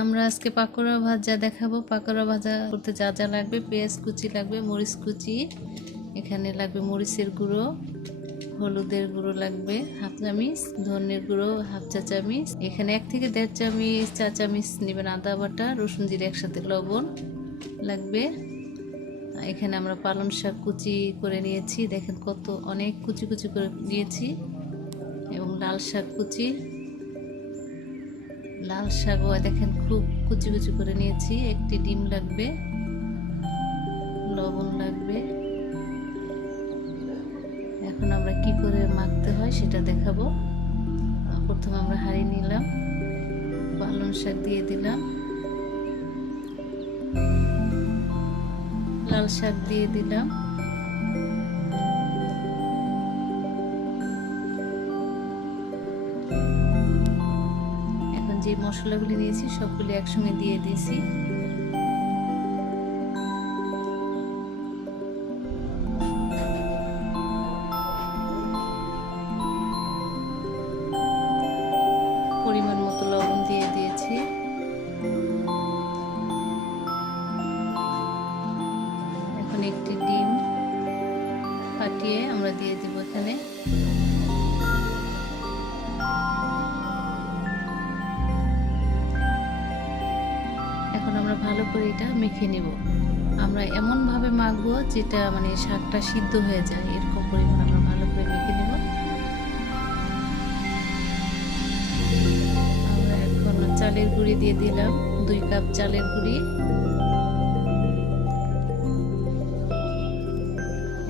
আমরা আজকে পাকোড়া ভাজা দেখাবো। পাকোড়া ভাজা করতে যা যা লাগবে: পেঁয়াজ কুচি লাগবে, মরিচ কুচি, এখানে লাগবে মরিচের গুঁড়ো, হলুদের গুঁড়ো লাগবে হাফ চামচ, ধনের গুঁড়ো হাফ চা চামচ, এখানে 1 থেকে 1.5 চামচ চা চামচ নেবেন আদা বাটা, রসুন জিরে একসাথে, লবণ লাগবে। এখানে আমরা পালং শাক কুচি করে নিয়েছি, দেখেন কত অনেক কুচি কুচি করে নিয়েছি, এবং লাল শাক কুচি, লাল শাকও দেখেন খুব কুচি কুচি করে নিয়েছি। একটি ডিম লাগবে, লবণ লাগবে। এখন আমরা কি করে মাখতে হয় সেটা দেখাবো। প্রথমে আমরা হাঁড়ি নিলাম, পালং শাক দিয়ে দিলাম, লাল শাক দিয়ে দিলাম, এখন যে মশলাগুলি নিয়েছি সবগুলি একসঙ্গে দিয়ে দিয়েছি। পরিমাণ মতো লবণ দিয়ে দিয়েছি। এখন একটি ডিম ফাটিয়ে আমরা দিয়ে দিব এখানে। এখন আমরা ভালো করে এটা মেখে নেব। আমরা এমন ভাবে মাখবো যেটা মানে শাকটা সিদ্ধ হয়ে যায়, এরকম পরিমাণ আমরা ভালো করে মেখে নেব। আমরা এখন চালের গুঁড়ি দিয়ে দিলাম, 2 কাপ চালের গুঁড়ি,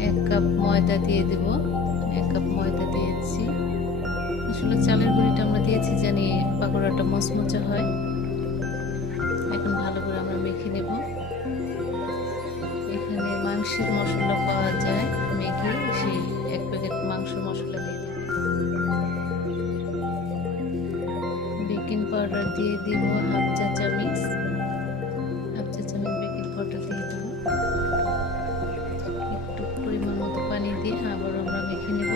1 কাপ ময়দা দিয়ে দেব, 1 কাপ ময়দা দিয়েছি। আসলে চালের গুঁড়িটা আমরা দিয়েছি জানি পাকোড়াটা মচমচে হয়। এখন ভালো করে আমরা মেখে নেব। এখানে মাংসের মশলা পাওয়া যায়, মেখে সেই 1 প্যাকেট মাংস মশলা দিয়ে দেব। বেকিং পাউডার দিয়ে দিব হাফ চা চামচ, বেকিং পাউডার দিয়ে দেব। একটু পরিমাণ মতো পানি দিয়ে আবার আমরা মেখে নেব।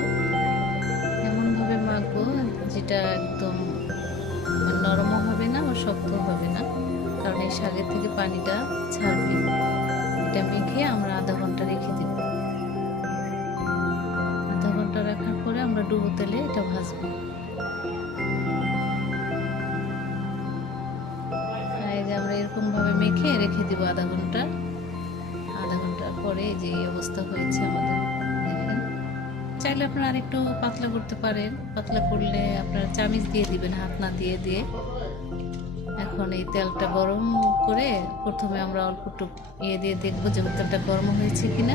এমনভাবে মাখবো যেটা একদম নরমও হবে না ও শক্ত হবে না, কারণ এই শাকের থেকে পানিটা ছাড়বে। এটা মেখে আমরা আধা ঘন্টা রেখে দেব। আধা ঘন্টা রাখার পরে আমরা ডুবো তেলে এটা ভাজবো। আমরা এরকম ভাবে মেখে রেখে দিব আধা ঘন্টা। আধা ঘন্টা পরে যে এই অবস্থা হয়েছে আমাদের, দেখেন। চাইলে আপনারা আরেকটু পাতলা করতে পারেন, পাতলা করলে আপনারা চামচ দিয়ে দিবেন, হাত না দিয়ে দিয়ে। এখন এই তেলটা গরম করে প্রথমে আমরা অল্প একটু দিয়ে দেখবো যে তেলটা গরম হয়েছে কিনা।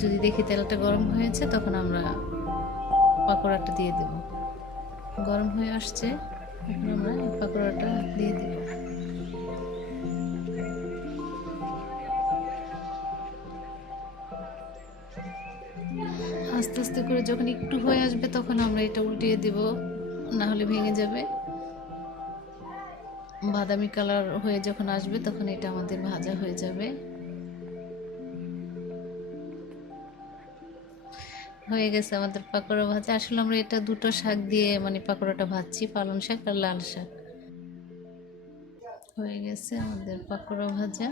যদি দেখি তেলটা গরম হয়েছে তখন আমরা পাকোড়াটা দিয়ে দেব। গরম হয়ে আসছে, এখন আমরা পাকোড়াটা দিয়ে দেব। আস্তে আস্তে করে যখন একটু হয়ে আসবে তখন আমরা এটা উল্টিয়ে দেব, না হলে ভেঙে যাবে। বাদামি কালার হয়ে যখন আসবে তখন এটা আমাদের ভাজা হয়ে যাবে। হয়ে গেছে আমাদের পাকোড়া ভাজা। আসলে আমরা এটা দুটো শাক দিয়ে মানে পাকোড়াটা ভাজছি, পালং শাক আর লাল শাক। হয়ে গেছে আমাদের পাকোড়া ভাজা।